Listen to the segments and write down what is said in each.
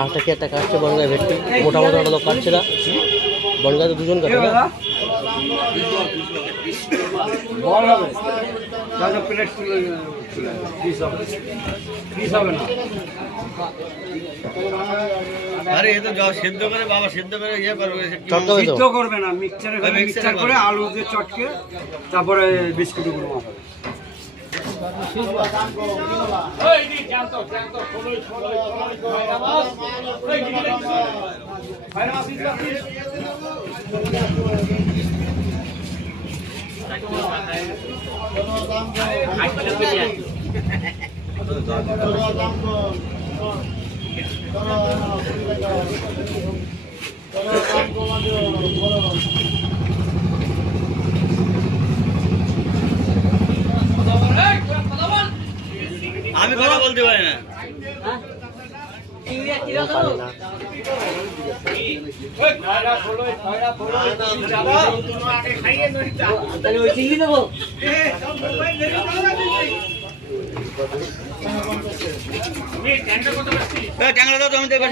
আটটা কি একটা কাটছে বনগায় ভেটকি, মোটামুটি একটা লোক কাটছে না বনগায়, তো দুজন কাটে না। বল হবে তাহলে প্লেট তুলে পিস হবে না। আরে এ তো সেদ্ধ করে বাবা সেদ্ধ করে ইয়ে করবে, সিদ্ধ করবে না, মিক্সচার করে আলু দিয়ে চটকে তারপরে বিস্কুটগুলো মাখাবে। আমি কথা বলতে পারি না। চিংড়ি দেবো ট্যাংরা দাও তো, আমি দেখে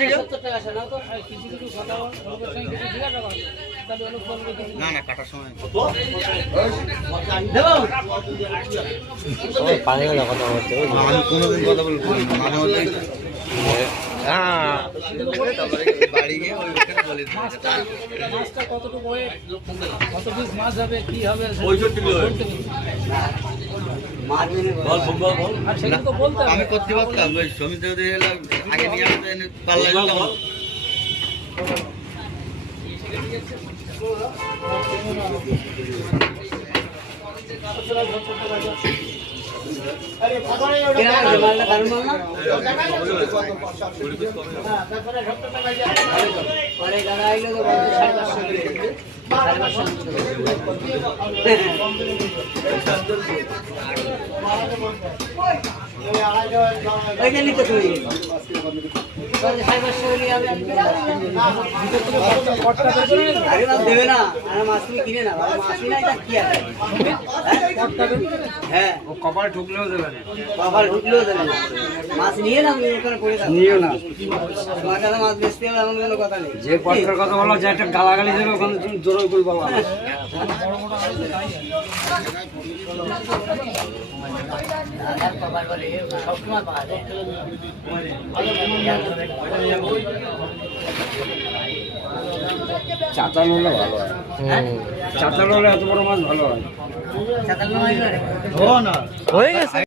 না না কাটার সময় পানি গেল কথা হচ্ছে। আমি কোনোদিন কথা বলবো মাঝে মধ্যে বাড়ি গিয়ে ওইখানে বলে মাছটা কতটুকু ওয়েট, কত পিস মাছ হবে, কি হবে, 65 কিলো। আর সেটা তো বলতে হবে। আমি করতে পারতাম, ওই সমিতি আগে নিয়ে আসতে পারলাম। দেবে না, মাছ তুমি কিনে না, মাছই নাই তা কি আছে? হ্যাঁ, ও কপাল ঢুকলেও দেবে না, কপাল ঢুকলেও দেবে না, মাছ নিয়ে না ওখানে পড়ে থাকো। নিও না। তোমার কাছে মাছ বেচতে হবে এমন কোনো কথা নেই। যে পথের কথা বলো, যে একটা গালাগালি দেবে ওখানে তুমি জোরে বলবো বাবা। সবসময় পাওয়া যায়। চাতাল হলে ভালো হয়, চাতাল হলে এত বড় মাছ ভালো হয়। চাতাল মাছ না হয়ে গেছে।